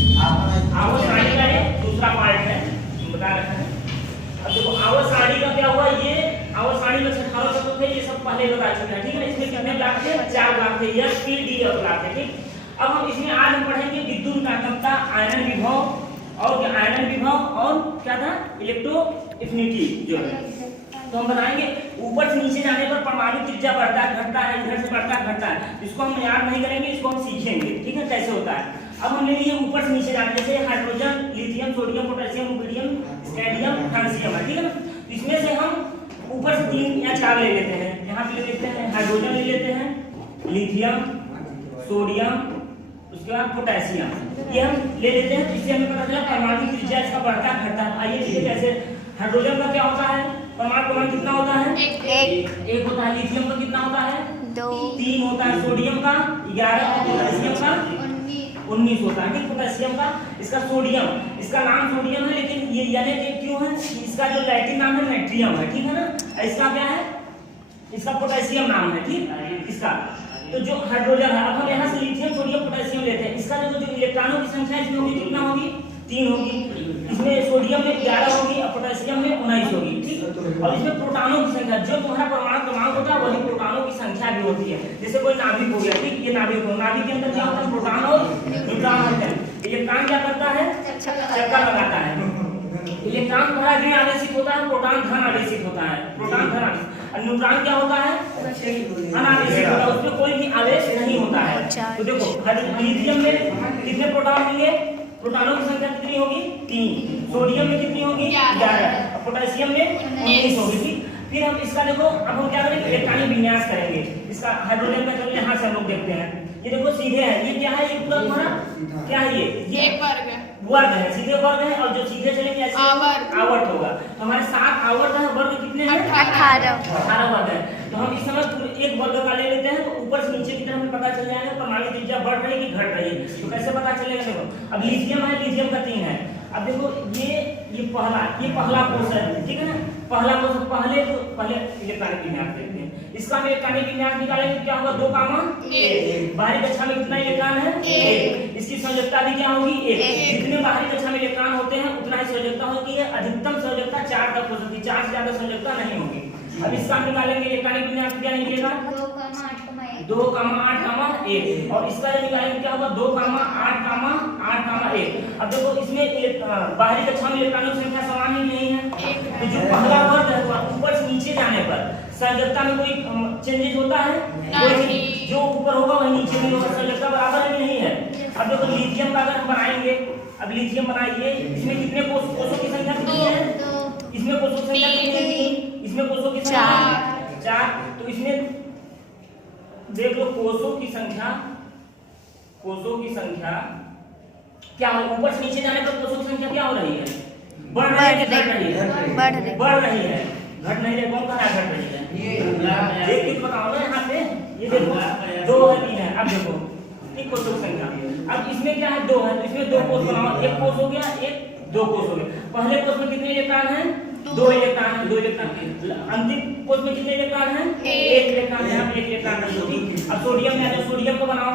आवर्त सारणी का ये दूसरा पार्ट है, बता रहे हैं। अब देखो आवर्त सारणी का क्या हुआ, ये आवर्त सारणी में 18 तत्व थे, ये सब पहले बता चुके हैं, ठीक है ना। इसमें कितने ब्लॉक थे, 4 ब्लॉक थे, एस पी डी ब्लॉक थे, ठीक। अब हम इसमें आज हम पढ़ेंगे विद्युत एकाग्रता, आयनन विभव और क्या आयनन विभव और क्या था इलेक्ट्रो एफिनिटी जो है। तो हम बताएंगे ऊपर से नीचे जाने पर परमाणु त्रिज्या बढ़ता है घटता है, इधर से बढ़ता है घटता है। इसको हम याद नहीं करेंगे, इसको हम सीखेंगे, ठीक है कैसे होता है। अब हम ले लिए ऊपर से नीचे जाने, जैसे hydrogen, lithium, sodium, potassium, rubidium, strontium, francium है, ठीक है ना। इसमें से हम ऊपर से 3 या 4 ले लेते हैं। यहाँ पे ले लेते हैं हाइड्रोजन, ले लेते हैं लिथियम, सोडियम, उसके बाद पोटेशियम, ये हम ले लेते हैं। इससे हमें पता चला परमाणु त्रिज्या इसका बढ़ता घटता है। आइए देखिए कैसे। हाइड्रोजन का क्या होता है, परमाणु क्रमांक कितना होता है, 1 होता है। लिथियम का कितना होता है, 3 होता है। सोडियम का 11 और पोटेशियम का 19 होता है, ठीक। पोटेशियम का, इसका सोडियम, इसका नाम सोडियम है लेकिन ये यानी क्यों है, इसका जो लैटिन नाम है नाइट्रियम है, ठीक है ना। इसका क्या है, इसका पोटेशियम नाम है, ठीक इसका। तो जो हाइड्रोजन है, अब हम यहाँ से लिथियम, सोडियम, पोटेशियम लेते हैं। इसका जो इलेक्ट्रॉनों की संख्या इसमें होगी कितना होगी, 3 होगी। इसमें सोडियम में 11 होगी और पोटेशियम में 19 होगी, ठीक। और इसमें प्रोटॉनों की संख्या, जो तुम्हारा परमाणु क्रमांक होता है वही प्रोटॉनों की संख्या भी होती है। जैसे कोई नाभिक हो गया, ठीक, ये नाभिक हो, नाभिक के अंदर क्या होता है, प्रोटॉन और न्यूट्रॉन होते हैं। इलेक्ट्रॉन क्या करता है, चक्कर लगाता है। इलेक्ट्रॉन तुम्हारा ऋण आवेशित होता है, प्रोटॉन धन आवेशित होता है, प्रोटॉन धन आवेशित। और न्यूट्रॉन क्या होता है, अनावेशित होता है, उसमें कोई भी आवेश नहीं होता है। तो देखो लिथियम में कितने प्रोटॉन होंगे, प्रोटॉनों की संख्या कितनी होगी, 3। सोडियम में कितनी होगी, 11। और पोटेशियम में 19 होगी, ठीक। फिर हम इसका देखो, अब हम क्या करेंगे, इलेक्ट्रॉनिक विन्यास करेंगे इसका। हाइड्रोजन का चलो यहाँ से हम लोग देखते हैं। ये देखो सीधे है, ये क्या है, ये पूरा तुम्हारा क्या है, ये एक वर्ग है, सीधे वर्ग है। और जो सीधे चलेंगे ऐसे आवर्त होगा। तो हमारे 7 आवर्त है, वर्ग कितने हैं, 18 वर्ग है। तो हम इस समय एक वर्ग का ले लेते हैं, तो ऊपर से नीचे की तरफ हमें पता चल जाएगा परमाणु त्रिज्या बढ़ रही है कि घट रही है। तो कैसे पता चलेगा, देखो अब लिथियम है, लिथियम का 3 है। अब देखो ये पहला कोष है, ठीक है ना। पहला कोष पहले इलेक्ट्रॉनिक विन्यास देखते हैं। इसका हम इलेक्ट्रॉनिक विन्यास निकालेंगे, क्या होगा, 2, 1। बाहरी कक्षा में कितना इलेक्ट्रॉन है, 1। इसकी संयोजकता भी क्या होगी, 1। जितने बाहरी कक्षा में इलेक्ट्रॉन होते हैं उतना ही संयोजकता होगी है। अधिकतम संयोजकता 4 तक हो सकती है, 4 से ज्यादा संयोजकता नहीं होगी। अब इसका निकालेंगे इलेक्ट्रॉनिक विन्यास, क्या निकलेगा, 2, 8, 1। और इसका जो निकालेंगे क्या होगा, 2, 8, 1। अब देखो इसमें बाहरी कक्षा में इलेक्ट्रॉनों की संख्या समान ही नहीं है। तो जो पहला वर्ग है ऊपर से नीचे जाने पर संयोजकता में कोई चेंजेस होता है नहीं। जो ऊपर होगा वही नीचे भी होगा, संयोजकता बराबर नहीं है। अब देखो लिथियम का अगर हम बनाएंगे, अब लिथियम बनाइए, इसमें कितने कोषों की संख्या कितनी है, इसमें कोषों की संख्या कितनी है, इसमें कोषों की संख्या 4। तो इसमें देख लो कोषों की संख्या क्या हो, ऊपर से नीचे जाने पर कोषों की संख्या क्या हो रही है, बढ़ रही है, घट रही है, बढ़ रही है, घट नहीं रही। कौन कह रहा है घट रही है, देख के बताओ ना। यहाँ पे ये देखो 2 है, 3 है। अब देखो ठीक कोषों की संख्या, अब इसमें क्या है, 2 है, तो इसमें 2 कोष बनाओ। 1 कोष हो गया, 2 कोष हो गए। पहले कोष में कितने इलेक्ट्रॉन है, 2 इलेक्ट्रॉन है, 2 इलेक्ट्रॉन। अंतिम कोष में कितने इलेक्ट्रॉन है, 1 इलेक्ट्रॉन है, यहाँ पे 1 इलेक्ट्रॉन है। अब सोडियम में आ, सोडियम को बनाओ।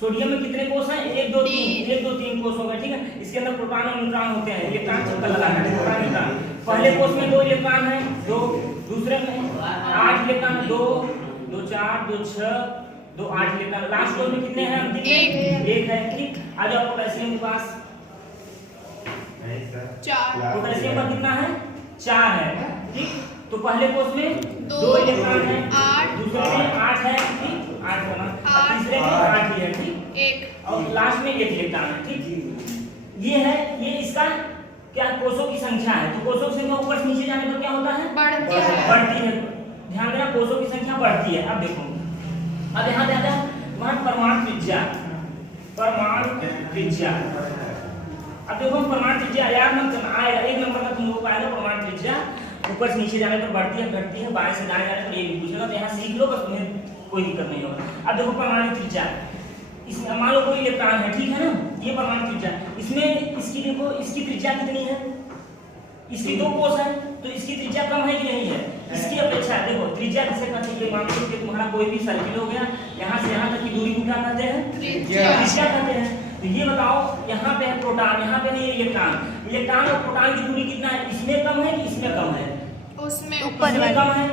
सोडियम में कितने कोष हैं, 1, 2, 3 कोष हो गए, ठीक है। इसके अंदर प्रोटॉन और न्यूट्रॉन होते हैं, इलेक्ट्रॉन चक्कर लगा है, प्रोटॉन न्यूट्रॉन। पहले कोष में 2 इलेक्ट्रॉन है, 2। दूसरे में 8 इलेक्ट्रॉन, 2, 2, 4, 2, 6, 2, 8 इलेक्ट्रॉन। लास्ट कोष में कितने हैं, 1 है, ठीक। आ जाओ पोटेशियम के पास, 4। पोटेशियम का कितना है, 4 है, ठीक। तो पहले कोष में 2 इलेक्ट्रॉन है, 8, दूसरे में 8 है, ठीक, 8 होना, तीसरे में 8 ही है, ठीक, 1। और लास्ट में 1 इलेक्ट्रॉन है, ठीक। ये है, ये इसका क्या कोषों की संख्या है। तो कोषों की संख्या ऊपर से नीचे जाने पर क्या होता है, बढ़ती है। ध्यान देना, कोषों की संख्या बढ़ती है। अब देखो, अब यहाँ जाता है वहां परमाणु त्रिज्या। अब देखो परमाणु त्रिज्या याद मत करना, आएगा 1 नंबर का तुम लोगों को आएगा परमाणु त्रिज्या। ऊपर से नीचे जाने पर बढ़ती है, घटती है, बाएं से दाएं जाने पर ये भी पूछेगा। तो यहाँ सीख लो, बस तुम्हें कोई दिक्कत नहीं होगा। अब देखो परमाणु त्रिज्या, इसमें मान लो कोई इलेक्ट्रॉन है, ठीक है ना, ये परमाणु त्रिज्या। इसमें इसकी देखो, इसकी त्रिज्या कितनी है, इसकी 2 कोष है, तो इसकी त्रिज्या कम है कि नहीं है, इसकी अपेक्षा देखो त्रिज्या किसे कहते हैं, मान लो कि तुम्हारा कोई भी सर्किल हो गया, यहाँ से यहाँ तक की दूरी को क्या कहते हैं, त्रिज्या कहते हैं। तो ये बताओ यहाँ पे है प्रोटॉन, यहाँ पे है इलेक्ट्रॉन, इलेक्ट्रॉन और प्रोटॉन की दूरी कितना है, इसमें कम है कि इसमें कम है, उसमें ऊपर में कम है,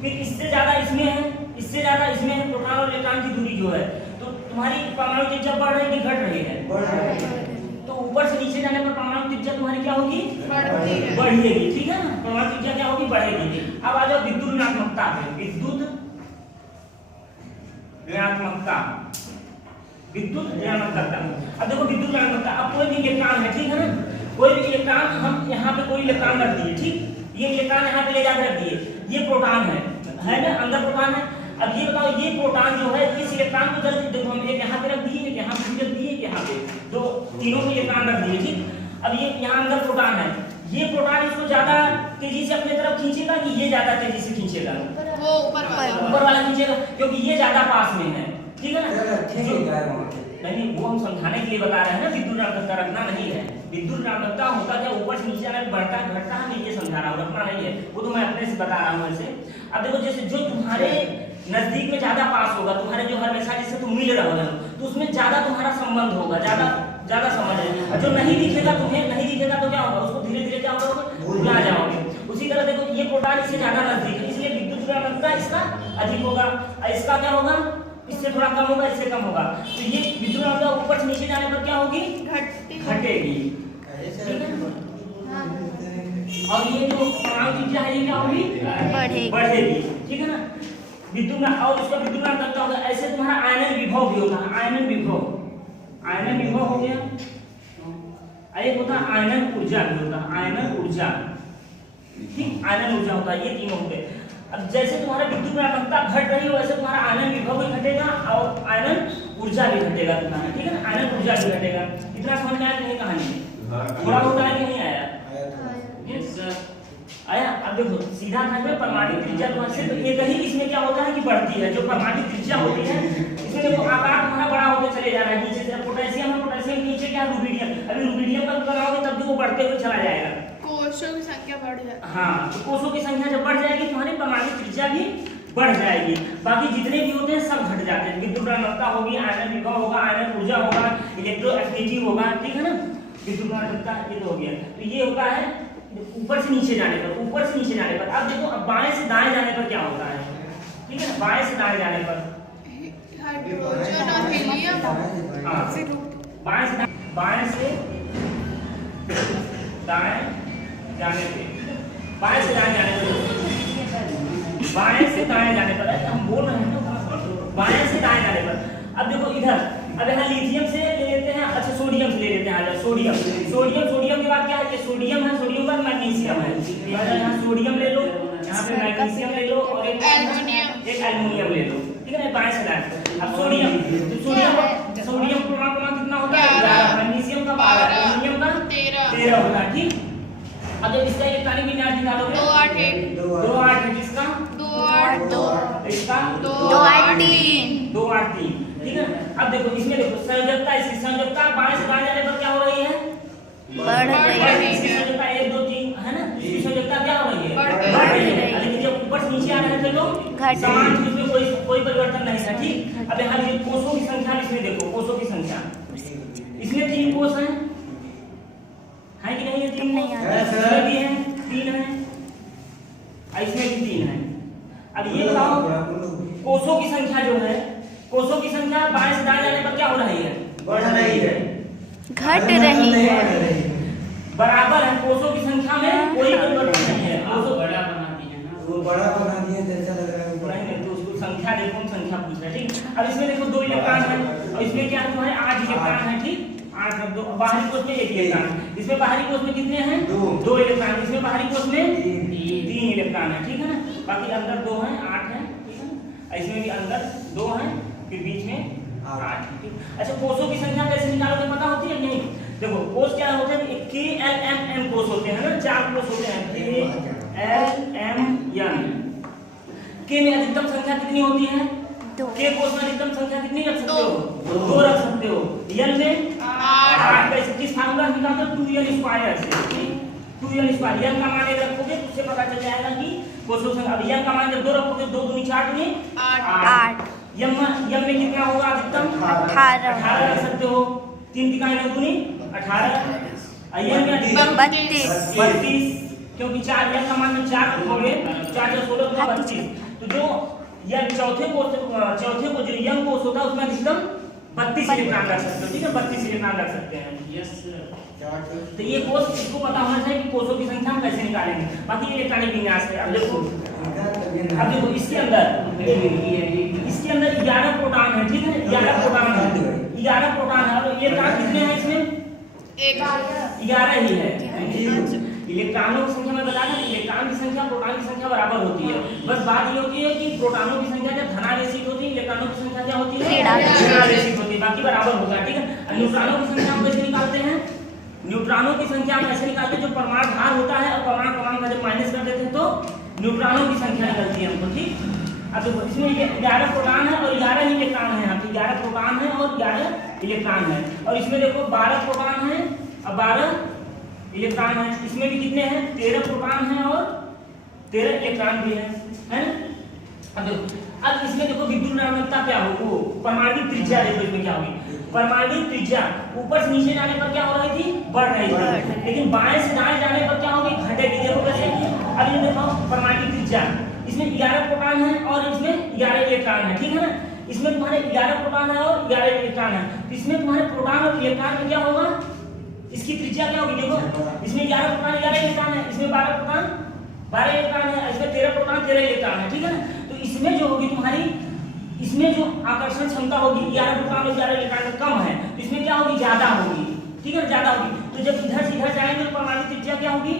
फिर इससे ज्यादा इसमें है, इससे ज्यादा इसमें है, प्रोटॉन और इलेक्ट्रॉन की दूरी जो है। तो तुम्हारी परमाणु त्रिज्या बढ़ रही है कि घट रही है, बढ़ रही है। तो ऊपर से नीचे जाने पर परमाणु त्रिज्या तुम्हारी क्या होगी, बढ़ेगी, ठीक है ना, परमाणु त्रिज्या क्या होगी, बढ़ेगी। अब आ जाओ विद्युत ऋणात्मकता पे, विद्युत ऋणात्मकता, विद्युत ऋणात्मकता। अब देखो विद्युत ऋणात्मकता, अब कोई भी इलेक्ट्रॉन है, ठीक है ना, कोई भी इलेक्ट्रॉन, हम यहाँ पे कोई इलेक्ट्रॉन रख दिए, ठीक, ये इलेक्ट्रॉन यहाँ पे ले जाकर रख दिए, ये प्रोटॉन है ना, अंदर प्रोटॉन है। अब ये बताओ ये प्रोटॉन जो है इस इलेक्ट्रॉन को जल्दी देखो, हम एक यहाँ पे रख दिए, एक यहाँ पे रख दिए, एक यहाँ पे, तो तीनों में इलेक्ट्रॉन रख दिए, ठीक। अब ये यहाँ अंदर प्रोटॉन है, ये प्रोटॉन इसको ज्यादा तेजी से अपनी तरफ खींचेगा कि ये ज्यादा तेजी से खींचेगा, वो ऊपर वाला खींचेगा, क्योंकि ये ज्यादा पास में है, ठीक है ना। नहीं वो हम समझाने के लिए बता रहे हैं ना, विद्युत ऋणात्मकता रखना नहीं है। विद्युत ऋणात्मकता होता क्या, ऊपर से नीचे जाकर बढ़ता घटता है, मैं ये समझा रहा हूँ, रखना नहीं है, वो तो मैं अपने से बता रहा हूँ ऐसे। अब देखो जैसे जो तुम्हारे नजदीक में ज्यादा पास होगा, तुम्हारे जो हमेशा जिससे तुम मिल रहे हो, तो उसमें ज्यादा तुम्हारा संबंध होगा, ज्यादा समझ है। और जो नहीं दिखेगा तुम्हें, नहीं दिखेगा तो क्या होगा, उसको धीरे धीरे क्या होगा, भुला जाओगे। उसी तरह देखो ये प्रोटॉन इससे ज्यादा नजदीक है, इसलिए विद्युत ऋणात्मकता इसका अधिक होगा, और इसका क्या होगा, इससे थोड़ा कम होगा, इससे कम होगा। तो ये विद्युत ऋणात्मकता ऊपर से नीचे जाने पर क्या होगी, घटेगी, और ये जो परमाणु त्रिज्या है ये क्या होगी, बढ़ेगी, ठीक है ना। विद्युत और उसका विद्युत ऋणात्मकता होगा। ऐसे तुम्हारा आयनन विभव भी होता है, आयनन विभव हो गया, एक होता है आयनन ऊर्जा भी होता है, आयनन ऊर्जा, ठीक, आयनन ऊर्जा होता है, ये तीनों हो गए। अब जैसे तुम्हारा विद्युत ऋणात्मकता घट रही हो, वैसे तुम्हारा आयनन विभव भी घटेगा और आयनन ऊर्जा भी घटेगा तुम्हारा, ठीक है ना, आयनन ऊर्जा भी घटेगा। इतना समझ में आया कि नहीं कहानी, थोड़ा बहुत आया कि नहीं आया, आया। अब देखो सीधा समझ में, परमाणु त्रिज्या तुम्हारा सिर्फ एक ही इसमें क्या होता है कि बढ़ती है, जो परमाणु त्रिज्या होती है इसमें देखो आकार तुम्हारा बड़ा होते चले जा रहा है, नीचे से पोटेशियम है, पोटेशियम नीचे क्या है, रुबिडियम, अभी रुबिडियम पर बनाओगे तब भी वो बढ़ते हुए चला जाएगा, कोषों की संख्या बढ़ जाएगी। हाँ, तो कोषों की संख्या जब बढ़ जाएगी तुम्हारी परमाणु त्रिज्या भी बढ़ जाएगी। बाकी जितने भी होते हैं सब घट जाते हैं, विद्युत ऋणात्मकता होगी, आयनन विभव होगा, आयनन ऊर्जा होगा, इलेक्ट्रोएफिनिटी होगा, ठीक है ना, विद्युत ऋणात्मकता ये तो हो गया। तो ये होता है ऊपर से नीचे जाने पर, ऊपर से नीचे जाने पर। अब देखो अब बाएं से दाएं जाने पर क्या होता है, ठीक है ना, बाएं से दाएं जाने पर हाइड्रोजन और हीलियम, बाएं से दाएं जाने पे, बाएं से दाएं जाने पर, बाएं से दाएं जाने पर, हम बोल रहे हैं ना, बाएं से दाएं जाने पर। अब देखो इधर, अब यहाँ लिथियम से ले लेते हैं, अच्छा सोडियम से ले लेते हैं, सोडियम के बाद क्या है, सोडियम है, सोडियम बाद मैग्नीशियम है, यहाँ सोडियम ले लो, यहाँ पे मैग्नीशियम ले लो, और एक एल्युमिनियम ले लो, ठीक है ना, बाएं से दाएं। अब सोडियम परमाणु कितना होता है, मैग्नीशियम का 12, एल्युमिनियम का 13 होता है, ठीक। अब जब इसका इलेक्ट्रॉनिक विन्यास निकालोगे 2 8 है, किसका 2 8 2, इसका 2 8 3, ठीक है। अब देखो इसमें देखो संयोजकता, इसकी संयोजकता बाएं से दाएं जाने पर क्या हो रही है, बढ़ रही है, इसकी संयोजकता 1 2 3 है ना, इसकी संयोजकता क्या हो रही है, बढ़ रही है, लेकिन जब ऊपर से नीचे आ रहे थे तो समान थी, उसमें कोई परिवर्तन नहीं था, ठीक। अब यहाँ ये कोषों की संख्या इसमें देखो, कोषों की संख्या इसमें 3 कोष हैं, है कि नहीं है, 3 इसमें भी है, 3 है, इसमें भी 3 है। अब ये बताओ कोषों की संख्या जो है, कोषों की संख्या बाएं से दाएं जाने पर क्या हो रही है, बढ़ रही है, घट रही है, बराबर है, कोषों की संख्या में कोई परिवर्तन नहीं है, कोषों बड़ा बनाती है ना, वो बड़ा बनाती है, जैसा लग रहा है नहीं, तो उसको संख्या देखो, हम संख्या पूछ रहे हैं, ठीक। अब इसमें देखो 2 इलेक्ट्रॉन है, और इसमें क्या है तुम्हारे 8 इलेक्ट्रॉन है, ठीक, 8 रख दो। बाहरी कोष में 1 इलेक्ट्रॉन, इसमें बाहरी कोष में कितने हैं, 2 इलेक्ट्रॉन, इसमें बाहरी कोष में 3 इलेक्ट्रॉन है, ठीक है ना, बाकी अंदर 2 हैं, 8 है, ठीक है, इसमें भी अंदर 2 हैं, फिर बीच में 8, ठीक। अच्छा कोषों की संख्या कैसे निकालोगे, पता होती है नहीं, देखो कोष क्या होते हैं, KLMN कोष होते हैं ना, 4 कोष होते हैं, KLMN। K में अधिकतम संख्या कितनी होती है, K कोष में अधिकतम संख्या कितनी रख सकते हो, 2 रख सकते हो। N में 8 का किस फार्मूला निकालते हो, 2N² से, 2n स्क्वायर यन का मान एक रखोगे तो उससे पता चल जाएगा कि कोशों संख्या। अब यन का मान जब 2 रखोगे 2 दूनी 4 दूनी 8 यम में कितना होगा अधिकतम 18 रख सकते हो। 3 तिकाई 9 दूनी 18 यन में अधिकतम 32 क्योंकि 4 यन का मान में 4 रखोगे 4 या 16 तो 32 तो जो यन चौथे को जो यन कोश होता है उसमें अधिकतम 32 इलेक्ट्रॉन रख सकते हो। ठीक है 32 इलेक्ट्रॉन रख सकते हैं। यस तो ये कोश इसको पता होना चाहिए कि कोशों की संख्या हम कैसे निकालेंगे। बाकी इलेक्ट्रॉनिक विन्यास है। अब देखो इसके अंदर 11 प्रोटॉन है। ठीक है 11 प्रोटॉन है और इलेक्ट्रॉन कितने हैं इसमें 11 ही है। इलेक्ट्रॉनों की संख्या में बता दें इलेक्ट्रॉन की संख्या प्रोटॉन की संख्या बराबर होती है। बस बात ये होती है कि प्रोटॉनों की संख्या जब धनावेशित होती है इलेक्ट्रॉनों की संख्या क्या होती है ऋणावेशित होती है। बाकी बराबर होगा। ठीक है न्यूट्रॉनों की संख्या हम कैसे निकालते हैं। न्यूट्रॉनों की संख्या हम ऐसे निकालते हैं जो परमाणु भार होता है और परमाणु का जब माइनस कर देते हैं तो न्यूट्रॉनों की संख्या निकलती है हमको। ठीक अब देखो इसमें 11 प्रोटॉन है और 11 ही इलेक्ट्रॉन है। यहाँ पे 11 प्रोटॉन है और 11 इलेक्ट्रॉन है और इसमें देखो 12 प्रोटॉन है और 12 इलेक्ट्रॉन है। इसमें भी कितने हैं 13 प्रोटॉन है और 13 इलेक्ट्रॉन भी है अब देखो अब इसमें देखो विद्युत ऋणात्मकता क्या होगी वो परमाणु त्रिज्या देखो इसमें क्या होगी। परमाणु त्रिज्या ऊपर से नीचे जाने पर क्या हो रही थी बढ़ रही थी लेकिन बाएं से दाएं जाने पर क्या होगी घटेगी। देखो कैसे अब ये देखो परमाणु त्रिज्या इसमें 11 प्रोटॉन है और इसमें 11 इलेक्ट्रॉन है। ठीक है ना इसमें तुम्हारे 11 प्रोटॉन है और 11 इलेक्ट्रॉन है तो इसमें तुम्हारे प्रोटॉन और इलेक्ट्रॉन में क्या होगा इसकी त्रिज्या क्या होगी। देखो इसमें 11 प्रोटॉन 11 इलेक्ट्रॉन है इसमें 12 प्रोटॉन 12 इलेक्ट्रॉन है इसमें 13 प्रोटॉन 13 इलेक्ट्रॉन है। ठीक है ना तो इसमें जो होगी तुम्हारी इसमें जो आकर्षण क्षमता होगी 11 प्रोटॉन और 11 इलेक्ट्रॉन कम है तो इसमें क्या होगी ज्यादा होगी। ठीक है ज्यादा होगी तो जब इधर से इधर जाएंगे तो परमाणु त्रिज्या क्या होगी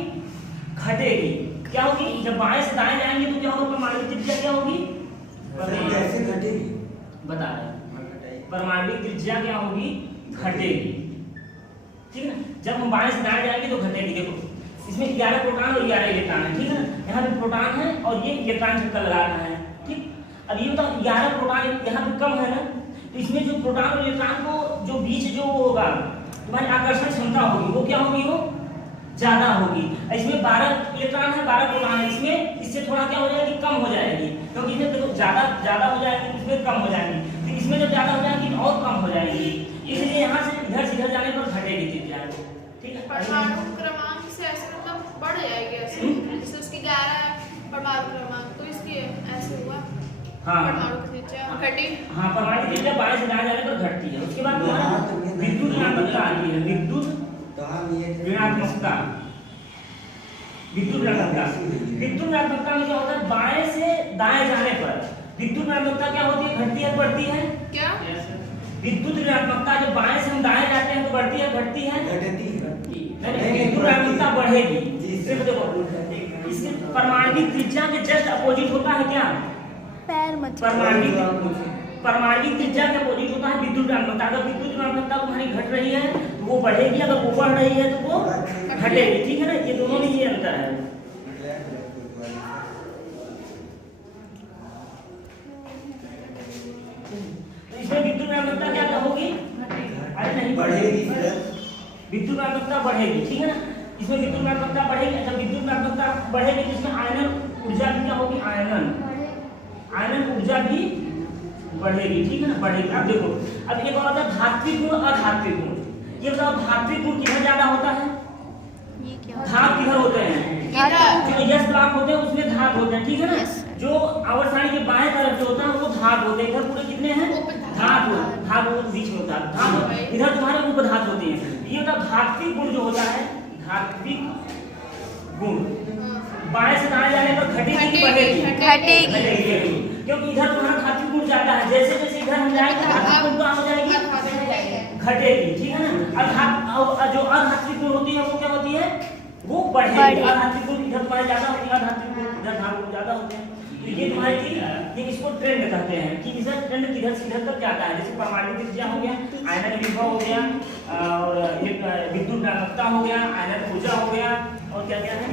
घटेगी। क्या होगी जब बाएं से दाएं जाएंगे तो क्या होगा परमाणु त्रिज्या क्या होगी कैसे घटेगी बता रहे परमाणु त्रिज्या क्या होगी घटेगी। ठीक है ना जब हम बाएं से दाएं जाएंगे तो घटेगी। देखो इसमें 11 प्रोटॉन और 11 इलेक्ट्रॉन है। ठीक है ना यहाँ पे प्रोटॉन है और ये इलेक्ट्रॉन चक्कर लगा रहा है। ठीक अब ये बताओ 11 प्रोटॉन यहाँ पे कम है ना तो इसमें जो प्रोटॉन और इलेक्ट्रॉन को जो बीच जो होगा तुम्हारी आकर्षण क्षमता होगी वो क्या होगी वो ज्यादा होगी। इसमें 12 इलेक्ट्रॉन है 12 प्रोटॉन है इसमें इससे थोड़ा क्या हो जाएगी कम हो जाएगी क्योंकि इसमें देखो ज्यादा हो जाएगी इसमें कम हो जाएगी तो इसमें जब ज्यादा हो जाएगी और कम हो जाएगी इसलिए यहाँ से इधर जाने पर घटेगी त्रिज्या। ठीक है परमाणु क्रमांक से ऐसे मतलब बढ़ जाएगी ऐसे जैसे उसकी 11 परमाणु क्रमांक तो इसलिए ऐसे हुआ। हाँ परमाणु की त्रिज्या घटी। हाँ परमाणु त्रिज्या बाएं से दाएं जाने पर घटती है। उसके बाद विद्युत ऋणात्मकता आती है विद्युत ऋणात्मकता विद्युत ऋणात्मकता में क्या होता है बाएं से दाएं जाने पर विद्युत ऋणात्मकता क्या होती है घटती है बढ़ती है क्या विद्युत ऋणात्मकता जब बाएं से हम दाएं जाते हैं तो बढ़ती है घटती है विद्युत ऋणात्मकता बढ़ेगी। सिर्फ देखो इसके परमाणु त्रिज्या के जस्ट अपोजिट होता है क्या पैर मत परमाणु त्रिज्या के अपोजिट होता है विद्युत ऋणात्मकता। अगर विद्युत ऋणात्मकता तुम्हारी घट रही है तो वो बढ़ेगी अगर वो बढ़ रही है तो वो घटेगी। ठीक है ना ये दोनों में ये अंतर है। तो इसमें विद्युत ऋणात्मकता क्या होगी अरे नहीं बढ़ेगी विद्युत ऋणात्मकता बढ़ेगी। ठीक है ना इसमें विद्युत ऋणात्मकता बढ़ेगी। जब विद्युत ऋणात्मकता बढ़ेगी तो इसमें आयनन ऊर्जा भी क्या होगी आयनन ऊर्जा भी बढ़ेगी। ठीक है ना बढ़ेगी। अब देखो अब एक और होता है धात्विक गुण अधात्विक गुण। ये बताओ धात्विक गुण किधर ज्यादा होता है ये क्या धात किधर होते हैं जो यस ब्लॉक होते हैं उसमें धात होते हैं। ठीक है ना जो आवर्त सारणी के बाएं तरफ से होता है वो धात होते हैं। इधर पूरे कितने हैं धात बीच में होता है धात इधर तुम्हारे उपधात होते हैं। ये होता है धात्विक गुण जो होता है धात्विक गुण बाएं से दाएं जाने पर घटेगी कि बढ़ेगी क्योंकि इधर तुम्हारा धात्विक गुण ज्यादा है। जैसे जैसे इधर हम जाएंगे धात्विक गुण कहाँ हो जाएगी घटेगी। ठीक है ना और जो अधात्विक गुण होती है वो क्या होती है वो बढ़ेगी। अधात्विक गुण इधर तुम्हारे ज्यादा होती है अधात्विक गुण इधर धात्विक गुण ज्यादा होते हैं। ये तुम्हारी ये इसको ट्रेंड कहते हैं कि इधर ट्रेंड किधर से इधर तक जाता है। जैसे परमाणु त्रिज्या हो गया आयनन विभव हो गया और एक विद्युत ऋणात्मकता हो गया आयनन ऊर्जा हो गया और क्या क्या है